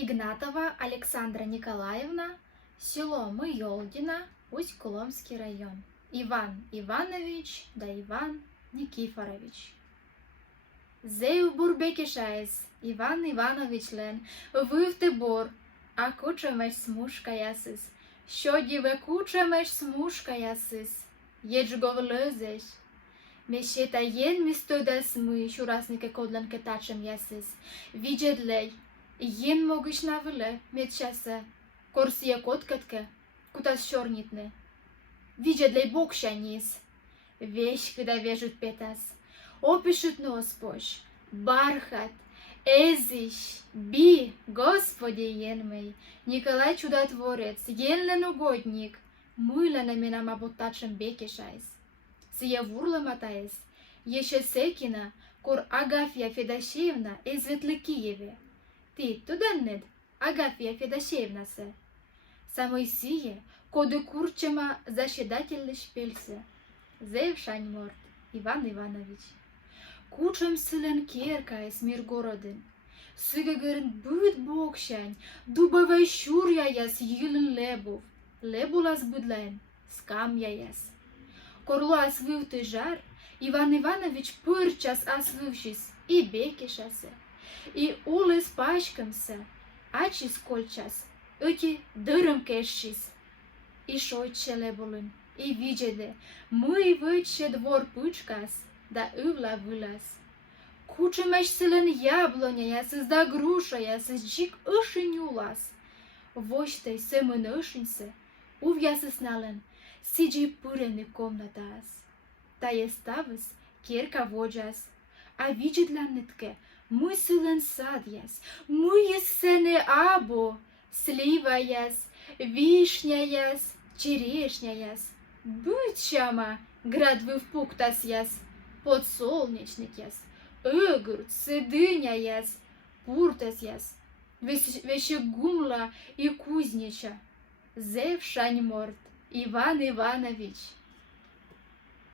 Игнатова Александра Николаевна, село Мыёлдино, Усть-Куломский район. Иван Иванович да Иван Никифорович. Зею бурбекишайс, Иван Иванович лен, вивти бор, а кучемеш смушка ясис. Щоді ве кучемеш смушка ясис, єдж говлезеш. Мещета єн містойдес ми, щурасники кодланки тачем ясис. Віджедлей, єн могиш навиле, медчасе, корсія коткатке, кутас щорнітне. Віджедлей бокша ніс. Вещь, когда вяжут петас, опишут носпош, бархат, эзищ, би, Господи, ен мой, Николай Чудотворец, ен угодник, мыла на меня маботачем бекишайс. Сия вурла матаес, еще секина, кор Агафья Федосеевна из Ветликиеве. Ты туда нет, Агафья Федосеевна се. Самой сие, коды курчема защедательный шпельсе. Зев Шаньморт Иван Иванович. Кучем силен керкайс Миргородын. Сыгагырын büyt бокшань, дубовай щур яяс йылын лебув. Лебулас быдлайн, скам яяс. Корлуас вывты жар, Иван Иванович пырчас асвывшись и бекишасе. И улыс пачкамсе, ачис кольчас, öki дырым кешшис. И шойче лебулын. И виджеде, мы выче двор пучкас, да ывла вылаз. Кучемеш силен яблоня ясыз да груша ясыз джик ышынюлас. Воштай семын ышынсе, ув ясыз нален, сиджи пырены комнатас. Та еставыз керка воджас, а виджедляннетке мы силен сад яс, мы есене або, слива яс, вишня яс, черешня яс. Будь чама, град вивпуктас яс, подсолнечник яс, эгурт, сидыня яс, пуртас яс, вещегумла и кузнеча. Зев Шаньморт Иван Иванович.